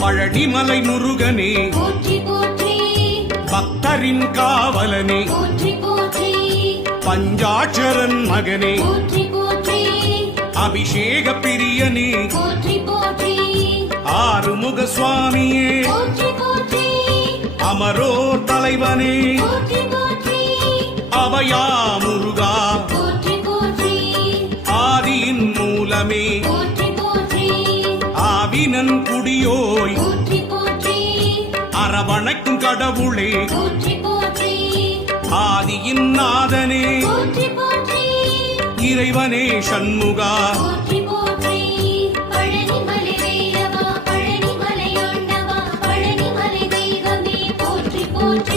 பழனிமலை முருகனே. பக்தரின் காவலனே. பஞ்சாட்சரன் மகனே. அபிஷேக பிரியனே. ஆறுமுக சுவாமியே. அமரோர் தலைவனே. அபயா முருகா. ஆதியின் மூலமே. நன் குடியோய். அரவணைக்கும் கடவுளே. ஆதியின் நாதனே இறைவனே சண்முகா. போற்றி.